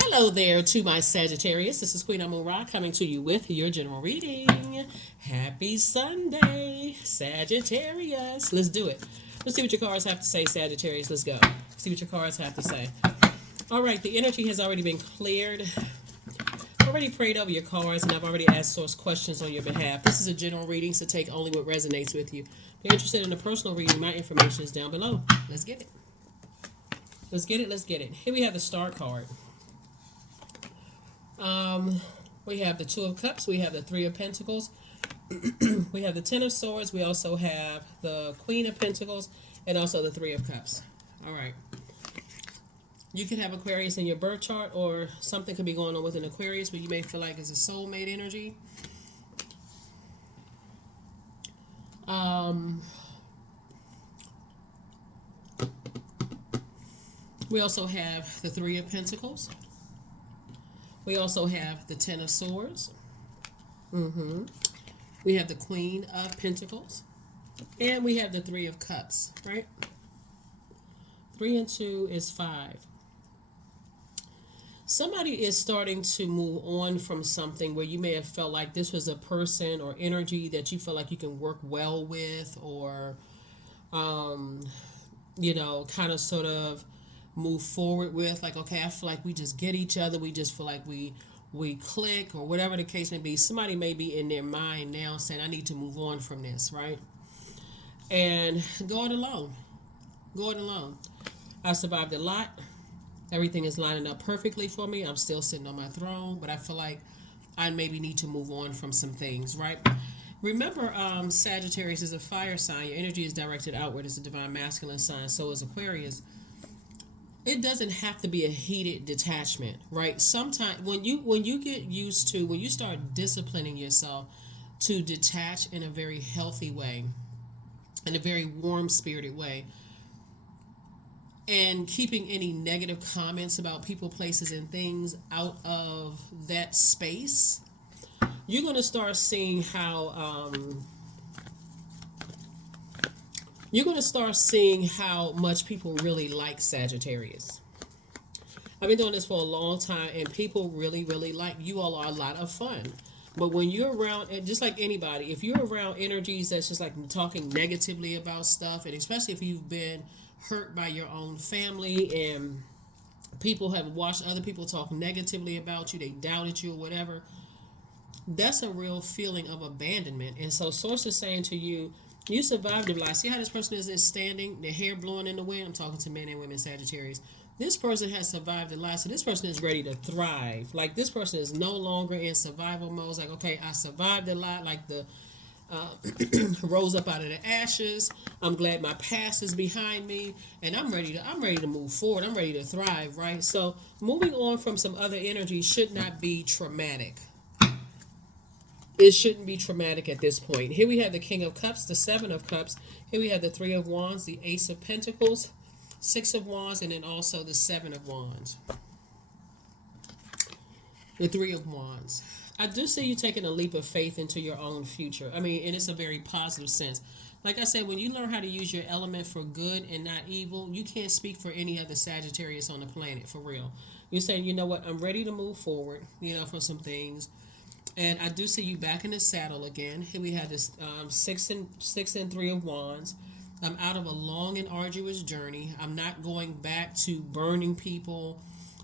Hello there to my Sagittarius. This is Queen Amun Ra coming to you with your general reading. Happy Sunday, Sagittarius. Let's do it. Let's see what your cards have to say, Sagittarius. Let's go. See what your cards have to say. All right, the energy has already been cleared. I've already prayed over your cards and I've already asked source questions on your behalf. This is a general reading, so take only what resonates with you. If you're interested in a personal reading, my information is down below. Let's get it. Let's get it. Let's get it. Here we have the Star card. We have the Two of Cups. We have the Three of Pentacles. We have the Ten of Swords. We also have the Queen of Pentacles and also the Three of Cups. All right. You could have Aquarius in your birth chart, or something could be going on with an Aquarius where you may feel like it's a soulmate energy. We also have the Three of Pentacles. We also have the Ten of Swords. We have the Queen of Pentacles. And we have the Three of Cups, right? 3 and 2 is 5. Somebody is starting to move on from something where you may have felt like this was a person or energy that you feel like you can work well with, or, kind of sort of move forward with. Like, okay, I feel like we just get each other. We just feel like we click, or whatever the case may be. Somebody may be in their mind now saying, I need to move on from this, right? And go it alone. Go it alone. I survived a lot. Everything is lining up perfectly for me. I'm still sitting on my throne, but I feel like I maybe need to move on from some things, right? Remember, Sagittarius is a fire sign. Your energy is directed outward. It's a divine masculine sign. So is Aquarius. It doesn't have to be a heated detachment, right? Sometimes when you get used to, when you start disciplining yourself to detach in a very healthy way, in a very warm spirited way, and keeping any negative comments about people, places, and things out of that space, you're going to start seeing how much people really like Sagittarius. I've been doing this for a long time, and people really, really like you. All are a lot of fun. But when you're around, just like anybody, if you're around energies that's just like talking negatively about stuff, and especially if you've been hurt by your own family and people have watched other people talk negatively about you, they doubted you or whatever, that's a real feeling of abandonment. And so source is saying to you, you survived your life. See how this person is standing, their hair blowing in the wind? I'm talking to men and women, Sagittarius. This person has survived a lot, so this person is ready to thrive. Like, this person is no longer in survival mode. It's like, okay, I survived a lot, like the rose up out of the ashes. I'm glad my past is behind me, and I'm ready to move forward. I'm ready to thrive, right? So moving on from some other energy should not be traumatic. It shouldn't be traumatic at this point. Here we have the King of Cups, the Seven of Cups. Here we have the Three of Wands, the Ace of Pentacles, Six of Wands, and then also the Seven of Wands. The Three of Wands. I do see you taking a leap of faith into your own future. I mean, and it's a very positive sense. Like I said, when you learn how to use your element for good and not evil, you can't speak for any other Sagittarius on the planet, for real. You're saying, you know what, I'm ready to move forward, for some things. And I do see you back in the saddle again. Here we have this six and Three of Wands. I'm out of a long and arduous journey. I'm not going back to burning people,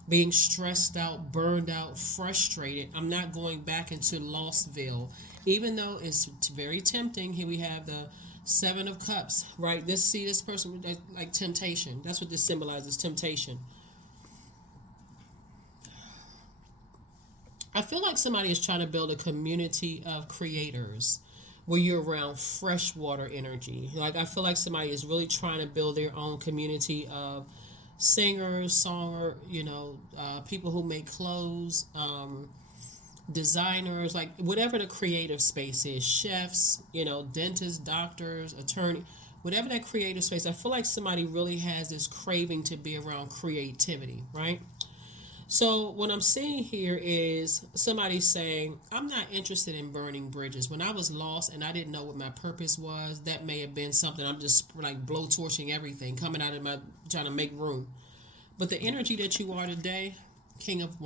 being stressed out, burned out, frustrated. I'm not going back into Lostville, even though it's very tempting. Here we have the Seven of Cups, right? This person like temptation. That's what this symbolizes, temptation. I feel like somebody is trying to build a community of creators where you're around freshwater energy. Like, I feel like somebody is really trying to build their own community of singers, people who make clothes, designers, like whatever the creative space is, chefs, dentists, doctors, attorney, whatever that creative space. I feel like somebody really has this craving to be around creativity, right? So what I'm seeing here is somebody saying, I'm not interested in burning bridges. When I was lost and I didn't know what my purpose was, that may have been something. I'm just like blowtorching everything, coming out of trying to make room. But the energy that you are today, King of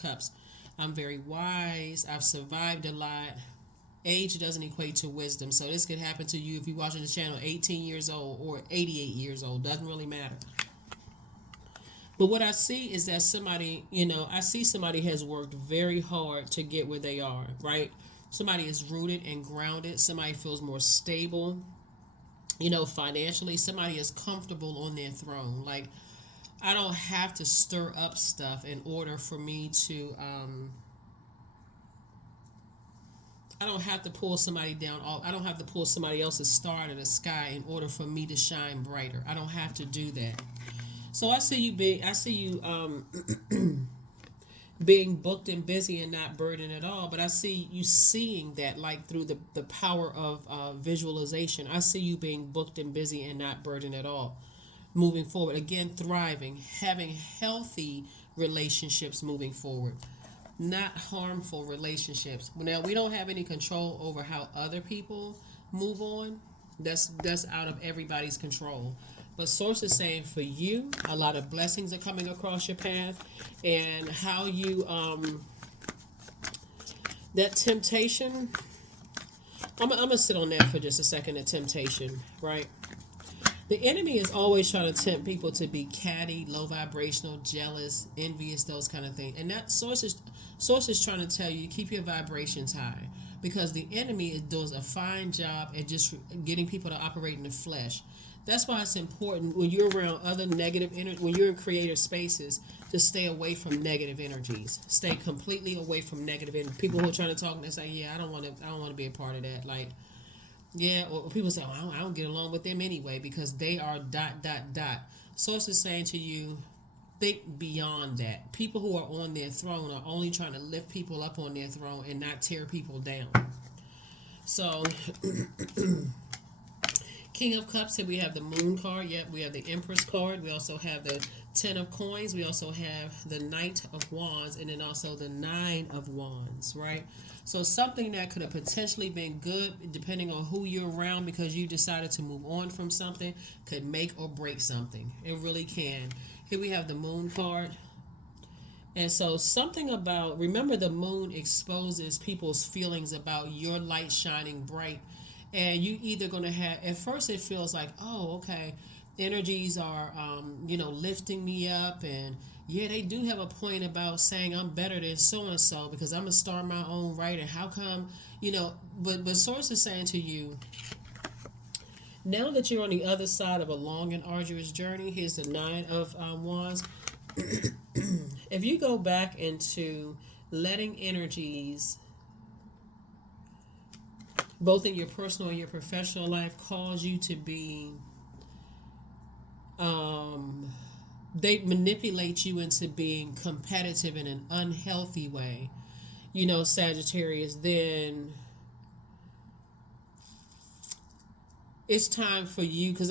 Cups. I'm very wise. I've survived a lot. Age doesn't equate to wisdom. So this could happen to you if you're watching the channel 18 years old or 88 years old. Doesn't really matter. But what I see is that somebody, I see somebody has worked very hard to get where they are, right? Somebody is rooted and grounded. Somebody feels more stable, financially. Somebody is comfortable on their throne. Like, I don't have to stir up stuff in order for me to, I don't have to pull somebody down. I don't have to pull somebody else's star out of the sky in order for me to shine brighter. I don't have to do that. So I see you being booked and busy and not burdened at all. But I see you seeing that, like, through the power of visualization. I see you being booked and busy and not burdened at all. Moving forward, again, thriving, having healthy relationships moving forward, not harmful relationships. Now, we don't have any control over how other people move on. That's out of everybody's control. But Source is saying for you, a lot of blessings are coming across your path, and how you that temptation. I'm gonna sit on that for just a second. The temptation, right? The enemy is always trying to tempt people to be catty, low vibrational, jealous, envious, those kind of things. And that Source is trying to tell you keep your vibrations high, because the enemy does a fine job at just getting people to operate in the flesh. That's why it's important when you're around other negative energy, when you're in creative spaces, to stay away from negative energies. Stay completely away from negative energy. People who are trying to talk and they say, "Yeah, I don't want to be a part of that." Like, yeah, or people say, "Well, I don't get along with them anyway because they are ... Source is saying to you, think beyond that. People who are on their throne are only trying to lift people up on their throne and not tear people down. So. King of Cups, here we have the Moon card. Yep, we have the Empress card. We also have the Ten of Coins. We also have the Knight of Wands, and then also the Nine of Wands, right? So something that could have potentially been good, depending on who you're around, because you decided to move on from something, could make or break something. It really can. Here we have the Moon card. And so something about, remember, the moon exposes people's feelings about your light shining bright. And you either going to have, at first it feels like, oh, okay, energies are, lifting me up. And yeah, they do have a point about saying I'm better than so-and-so because I'm a star in my own right. And how come, but Source is saying to you, now that you're on the other side of a long and arduous journey, here's the Nine of Wands. If you go back into letting energies, both in your personal and your professional life, cause you to be, they manipulate you into being competitive in an unhealthy way, Sagittarius, then it's time for you, because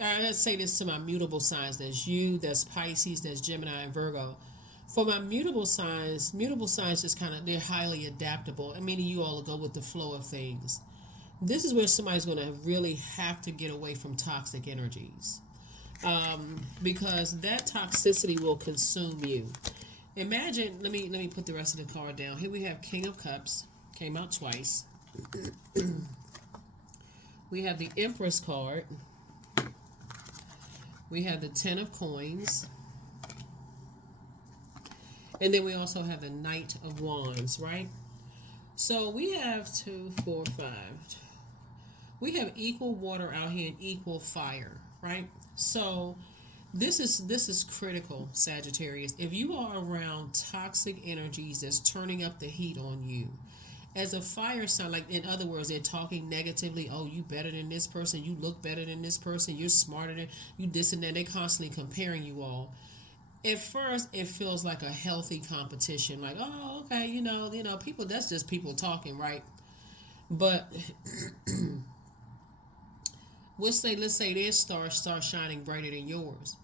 I say this to my mutable signs. There's you, there's Pisces, there's Gemini and Virgo. For my mutable signs just kind of, they're highly adaptable. I mean, you all go with the flow of things. This is where somebody's going to really have to get away from toxic energies, because that toxicity will consume you. Imagine, let me put the rest of the card down. Here we have King of Cups, came out twice. We have the Empress card. We have the Ten of Coins. And then we also have the Knight of Wands, right? So we have 2, 4, 5. We have equal water out here and equal fire, right? So this is critical, Sagittarius. If you are around toxic energies that's turning up the heat on you, as a fire sign, like, in other words, they're talking negatively. Oh, you better than this person. You look better than this person. You're smarter than you, this and that. They're constantly comparing you all. At first, it feels like a healthy competition. Like, oh, okay, people, that's just people talking, right? But let's say their star shining brighter than yours,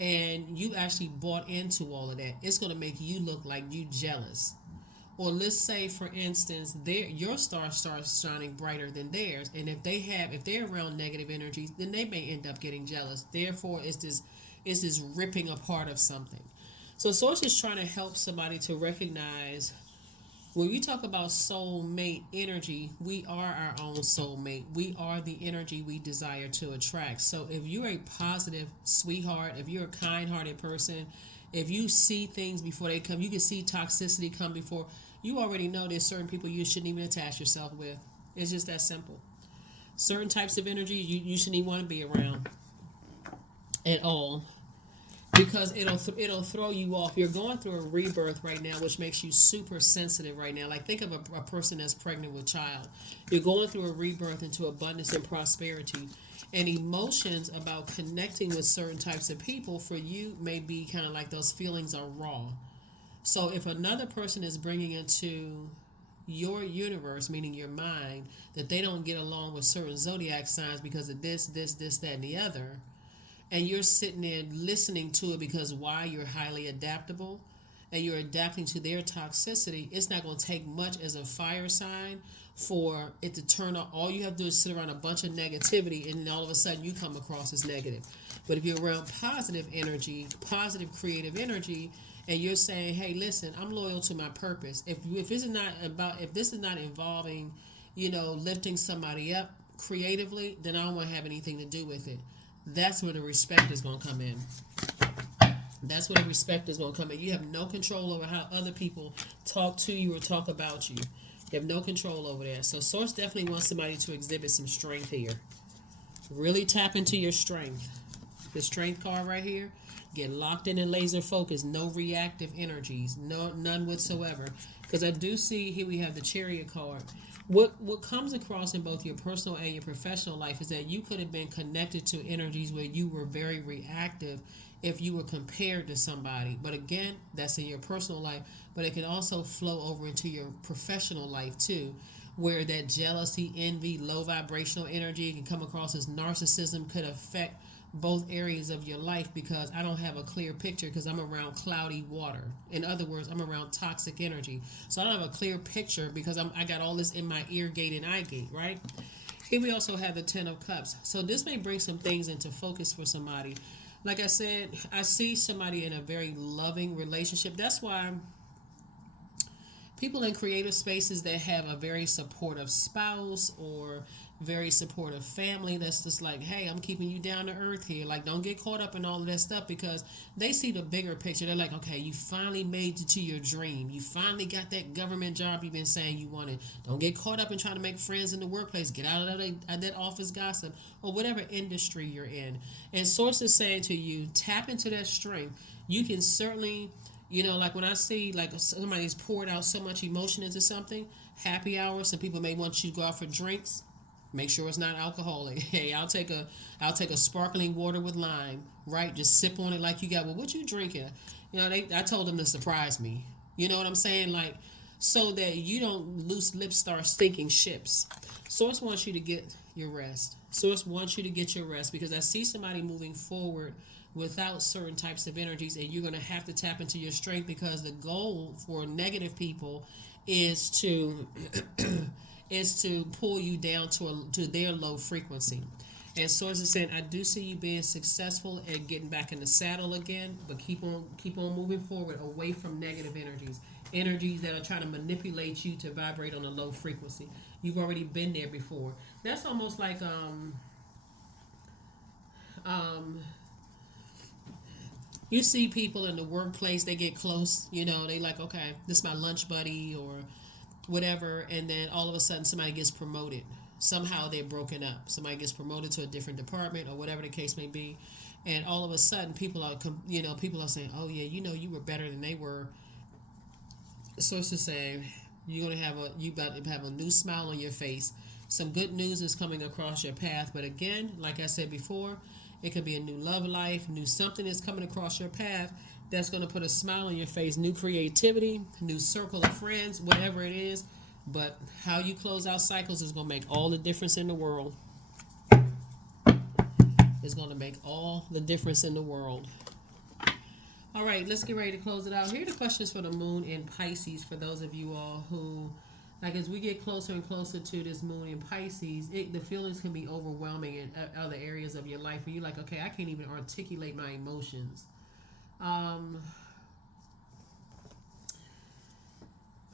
and you actually bought into all of that. It's going to make you look like you jealous. Or let's say, for instance, your star starts shining brighter than theirs, and if they're around negative energies, then they may end up getting jealous. Therefore, it's this ripping apart of something. So Source is trying to help somebody to recognize when we talk about soulmate energy, we are our own soulmate. We are the energy we desire to attract. So if you're a positive sweetheart, if you're a kind-hearted person, if you see things before they come, you can see toxicity come before, you already know there's certain people you shouldn't even attach yourself with. It's just that simple. Certain types of energy you shouldn't even want to be around at all, because it'll throw you off. You're going through a rebirth right now, which makes you super sensitive right now. Like think of a person that's pregnant with child. You're going through a rebirth into abundance and prosperity, and emotions about connecting with certain types of people for you may be kind of like those feelings are raw. So if another person is bringing into your universe, meaning your mind, that they don't get along with certain zodiac signs because of this, that, and the other, and you're sitting there listening to it because why, you're highly adaptable and you're adapting to their toxicity, it's not going to take much as a fire sign for it to turn on. All you have to do is sit around a bunch of negativity and then all of a sudden you come across as negative. But if you're around positive energy, positive creative energy, and you're saying, hey, listen, I'm loyal to my purpose. If this is not involving, lifting somebody up creatively, then I don't want to have anything to do with it. That's where the respect is going to come in. That's where the respect is going to come in. You have no control over how other people talk to you or talk about you. You have no control over that. So Source definitely wants somebody to exhibit some strength here. Really tap into your strength. The strength card right here. Get locked in and laser focused. No reactive energies. None whatsoever. Because I do see here we have the Chariot card. What comes across in both your personal and your professional life is that you could have been connected to energies where you were very reactive if you were compared to somebody. But again, that's in your personal life. But it can also flow over into your professional life too, where that jealousy, envy, low vibrational energy can come across as narcissism, could affect both areas of your life, because I don't have a clear picture because I'm around cloudy water. In other words, I'm around toxic energy. So I don't have a clear picture because I got all this in my ear gate and eye gate, right? Here we also have the Ten of Cups. So this may bring some things into focus for somebody. Like I said, I see somebody in a very loving relationship. That's why people in creative spaces that have a very supportive spouse or very supportive family that's just like, hey, I'm keeping you down to earth here. Like, don't get caught up in all of that stuff, because they see the bigger picture. They're like, okay, you finally made it to your dream. You finally got that government job you've been saying you wanted. Don't get caught up in trying to make friends in the workplace. Get out of that office gossip or whatever industry you're in. And Source is saying to you, tap into that strength. You can certainly, like when I see like somebody's poured out so much emotion into something, happy hour, some people may want you to go out for drinks. Make sure it's not alcoholic. Hey, I'll take a sparkling water with lime, right? Just sip on it like you got. Well, what you drinking? I told them to surprise me. You know what I'm saying? Like, so that you don't loose lips start stinking ships. Source wants you to get your rest. Source wants you to get your rest, because I see somebody moving forward without certain types of energies, and you're going to have to tap into your strength, because the goal for negative people is to pull you down to their low frequency. And Source is saying, I do see you being successful and getting back in the saddle again, but keep on moving forward away from negative energies that are trying to manipulate you to vibrate on a low frequency. You've already been there before. That's almost like you see people in the workplace, they get close, they like, okay, this is my lunch buddy or whatever, and then all of a sudden somebody gets promoted. Somehow they're broken up. Somebody gets promoted to a different department or whatever the case may be, and all of a sudden people are saying, oh yeah, you were better than they were. So it's to say, you about to have a new smile on your face. Some good news is coming across your path, but again, like I said before, it could be a new love life, new something is coming across your path that's going to put a smile on your face, new creativity, new circle of friends, whatever it is. But how you close out cycles is going to make all the difference in the world. It's going to make all the difference in the world. All right, let's get ready to close it out. Here are the questions for the moon in Pisces for those of you all who, like, as we get closer and closer to this moon in Pisces, the feelings can be overwhelming in other areas of your life where you're like, okay, I can't even articulate my emotions.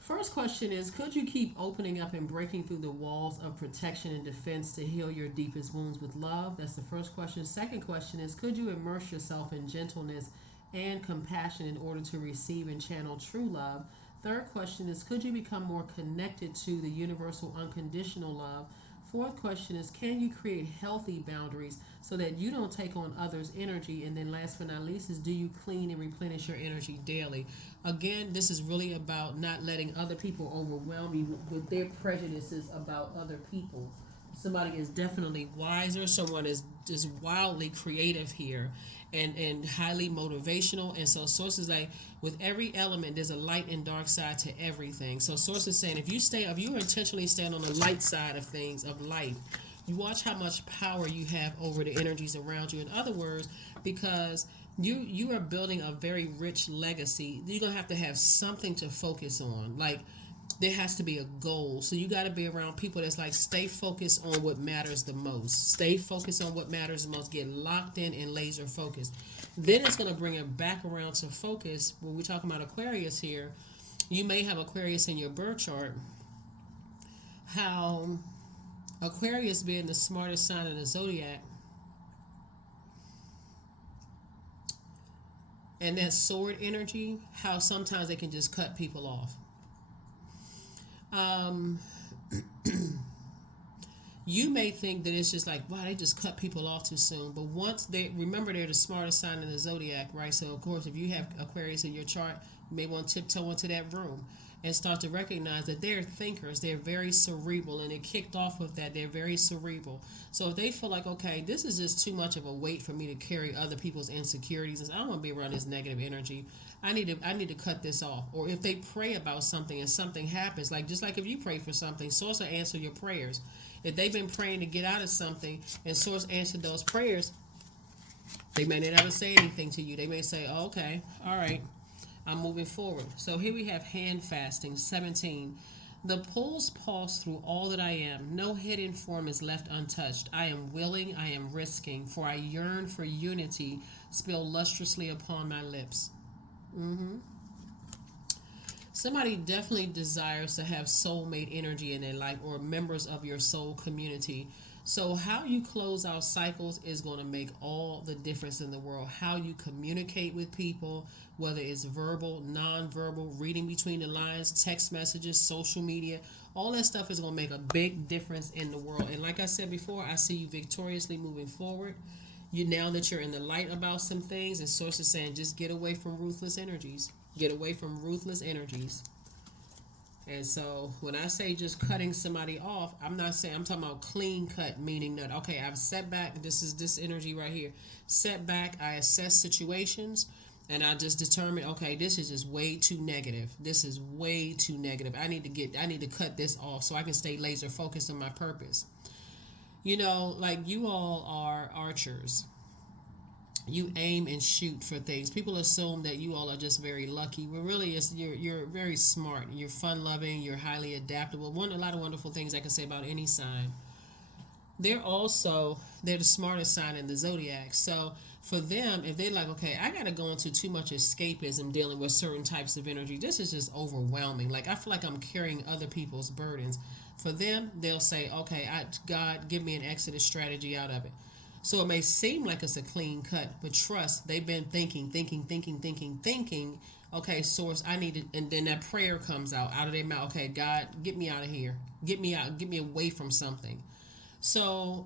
First question is, could you keep opening up and breaking through the walls of protection and defense to heal your deepest wounds with love? That's the first question. Second question is, could you immerse yourself in gentleness and compassion in order to receive and channel true love? Third question is, could you become more connected to the universal unconditional love? Fourth question is, can you create healthy boundaries so that you don't take on others' energy? And then last but not least is, do you clean and replenish your energy daily? Again, this is really about not letting other people overwhelm you with their prejudices about other people. Somebody is definitely wiser. Someone is just wildly creative here, and highly motivational. And so sources like, with every element, there's a light and dark side to everything. So sources saying, if you intentionally stand on the light side of things, of life, you watch how much power you have over the energies around you. In other words, because you are building a very rich legacy, you're gonna have to have something to focus on. Like, there has to be a goal. So you got to be around people that's like, stay focused on what matters the most. Stay focused on what matters the most. Get locked in and laser focused. Then it's going to bring it back around to focus. When we're talking about Aquarius here, you may have Aquarius in your birth chart. How Aquarius, being the smartest sign in the zodiac, and that sword energy, how sometimes they can just cut people off. You may think that it's just like, wow, they just cut people off too soon. But once they remember, they're the smartest sign in the zodiac, right? So of course, if you have Aquarius in your chart, you may want to tiptoe into that room and start to recognize that they're thinkers. They're very cerebral, and it kicked off with that. They're very cerebral. So if they feel like, okay, this is just too much of a weight for me to carry other people's insecurities, and I don't want to be around this negative energy. I need to cut this off. Or if they pray about something and something happens, like just like if you pray for something, Source will answer your prayers. If they've been praying to get out of something and Source answered those prayers, they may not ever say anything to you. They may say, oh, okay, all right, I'm moving forward. So here we have hand fasting, 17. The pulls pulse through all that I am. No hidden form is left untouched. I am willing, I am risking, for I yearn for unity, spill lustrously upon my lips. Somebody definitely desires to have soulmate energy in their life, or members of your soul community. So how you close out cycles is going to make all the difference in the world. How you communicate with people, whether it's verbal, non-verbal, reading between the lines, text messages, social media, all that stuff is going to make a big difference in the world. And like I said before, I see you victoriously moving forward. Now that you're in the light about some things, and sources saying, just get away from ruthless energies. Get away from ruthless energies. And so when I say just cutting somebody off, I'm talking about clean cut, meaning that, okay, I've set back, this is this energy right here. Set back, I assess situations, and I just determine, okay, this is just way too negative. This is way too negative. I need to cut this off so I can stay laser focused on my purpose. Like, you all are archers. You aim and shoot for things. People assume that you all are just very lucky. But really, you're very smart. You're fun loving. You're highly adaptable. A lot of wonderful things I can say about any sign. They're the smartest sign in the zodiac. So for them, if they're like, okay, I got to go into too much escapism dealing with certain types of energy, this is just overwhelming. Like, I feel like I'm carrying other people's burdens. For them, they'll say, okay, God, give me an exodus strategy out of it. So it may seem like it's a clean cut, but trust, they've been thinking. Okay, source, I need it. And then that prayer comes out of their mouth. Okay, God, get me out of here. Get me out. Get me away from something. So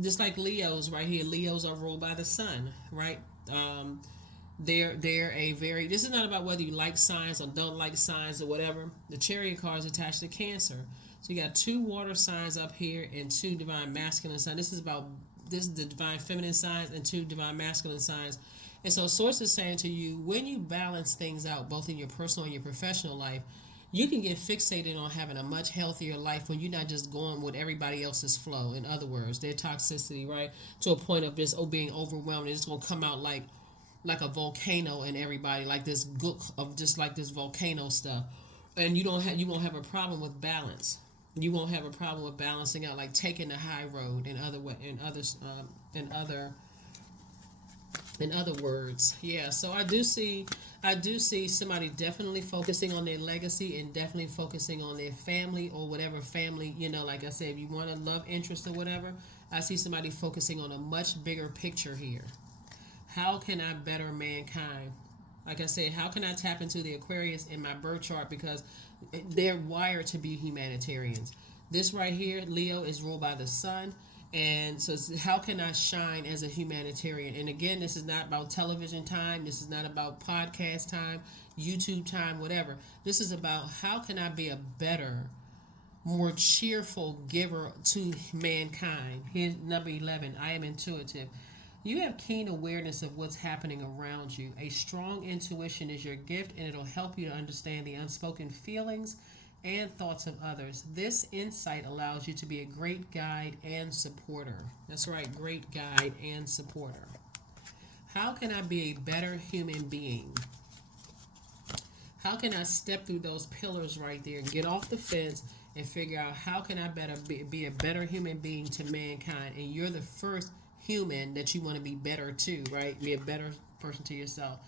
just like Leos right here, Leos are ruled by the sun, right? They're a very, this is not about whether you like signs or don't like signs or whatever. The Chariot card is attached to Cancer. So you got 2 water signs up here and 2 divine masculine signs. This is the divine feminine signs and 2 divine masculine signs. And so Source is saying to you, when you balance things out, both in your personal and your professional life, you can get fixated on having a much healthier life when you're not just going with everybody else's flow. In other words, their toxicity, right? To a point of just being overwhelmed. It's going to come out like a volcano in everybody, like this gook of just like this volcano stuff. And you won't have a problem with balance. You won't have a problem with balancing out, like taking the high road in other In other words, yeah. So I do see somebody definitely focusing on their legacy and definitely focusing on their family or whatever family, like I said, if you want a love interest or whatever, I see somebody focusing on a much bigger picture here. How can I better mankind? Like I said, how can I tap into the Aquarius in my birth chart, because they're wired to be humanitarians. This right here, Leo, is ruled by the sun. And so, how can I shine as a humanitarian? And again, this is not about television time. This is not about podcast time, YouTube time, whatever. This is about how can I be a better, more cheerful giver to mankind. Here's number 11. I am intuitive. You have keen awareness of what's happening around you. A strong intuition is your gift, and it'll help you to understand the unspoken feelings and thoughts of others. This insight allows you to be a great guide and supporter. That's right, great guide and supporter. How can I be a better human being? How can I step through those pillars right there, get off the fence, and figure out how can I better be a better human being to mankind? And you're the first human that you want to be better to, right? Be a better person to yourself.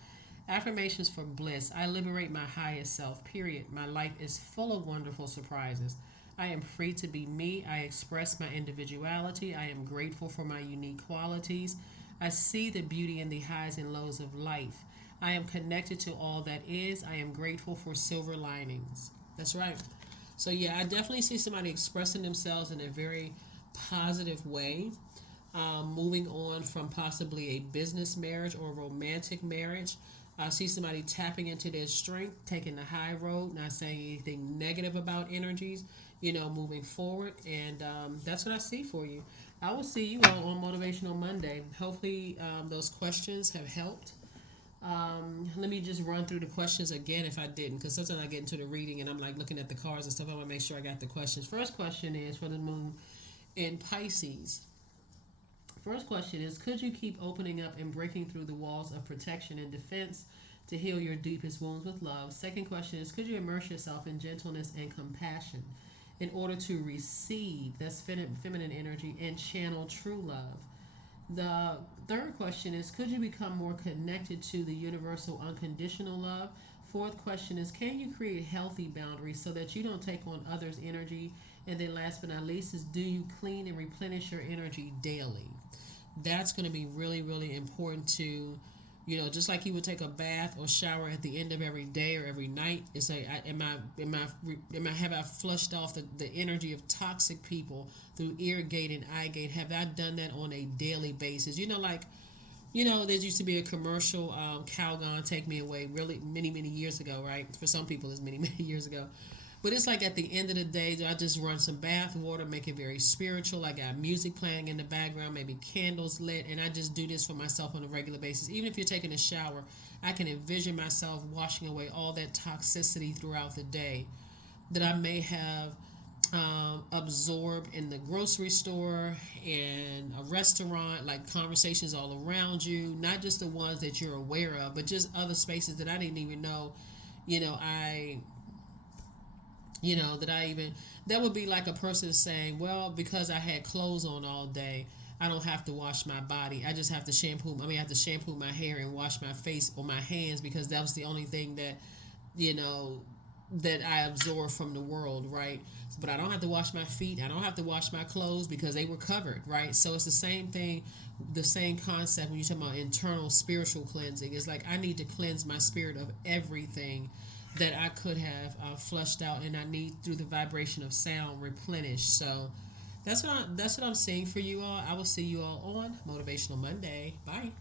Affirmations for bliss. I liberate my highest self, period. My life is full of wonderful surprises. I am free to be me. I express my individuality. I am grateful for my unique qualities. I see the beauty in the highs and lows of life. I am connected to all that is. I am grateful for silver linings. That's right. So, yeah, I definitely see somebody expressing themselves in a very positive way. Moving on from possibly a business marriage or a romantic marriage. I see somebody tapping into their strength, taking the high road, not saying anything negative about energies, moving forward. And that's what I see for you. I will see you all on Motivational Monday. Hopefully, those questions have helped. Let me just run through the questions again if I didn't, because sometimes I get into the reading and I'm like looking at the cards and stuff. I want to make sure I got the questions. First question is for the moon in Pisces. First question is, could you keep opening up and breaking through the walls of protection and defense to heal your deepest wounds with love? Second question is, could you immerse yourself in gentleness and compassion in order to receive, that's feminine energy, and channel true love? The third question is, could you become more connected to the universal unconditional love? Fourth question is, can you create healthy boundaries so that you don't take on others' energy? And then last but not least is, do you clean and replenish your energy daily? That's going to be really, really important to, just like you would take a bath or shower at the end of every day or every night. It's like, have I flushed off the energy of toxic people through ear gate and eye gate? Have I done that on a daily basis? There used to be a commercial, Calgon, Take Me Away, really many, many years ago, right? For some people, it's many, many years ago. But it's like at the end of the day, I just run some bath water, make it very spiritual. I got music playing in the background, maybe candles lit, and I just do this for myself on a regular basis. Even if you're taking a shower, I can envision myself washing away all that toxicity throughout the day that I may have absorbed in the grocery store and a restaurant, like conversations all around you, not just the ones that you're aware of, but just other spaces that I didn't even know, that would be like a person saying, well, because I had clothes on all day, I don't have to wash my body. I just have to I have to shampoo my hair and wash my face or my hands, because that was the only thing that, that I absorb from the world, right? But I don't have to wash my feet. I don't have to wash my clothes because they were covered, right? So it's the same thing, the same concept when you talk about internal spiritual cleansing. It's like I need to cleanse my spirit of everything that I could have flushed out, and I need, through the vibration of sound, replenished. So that's what I'm saying for you all. I will see you all on Motivational Monday. Bye.